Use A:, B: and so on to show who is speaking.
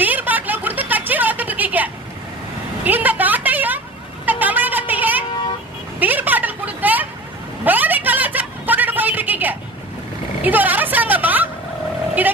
A: Beer bottle கொடுத்து கட்சி வளர்த்துட்டு இருக்கீங்க. இந்த நாட்டையும் தமிழகத்தையே பீர் பாட்டில் கொடுத்து போதை கலாச்சாரம் கொண்டுட்டு போயிட்டு இருக்கீங்க. இது ஒரு அரசாங்கமா? இதை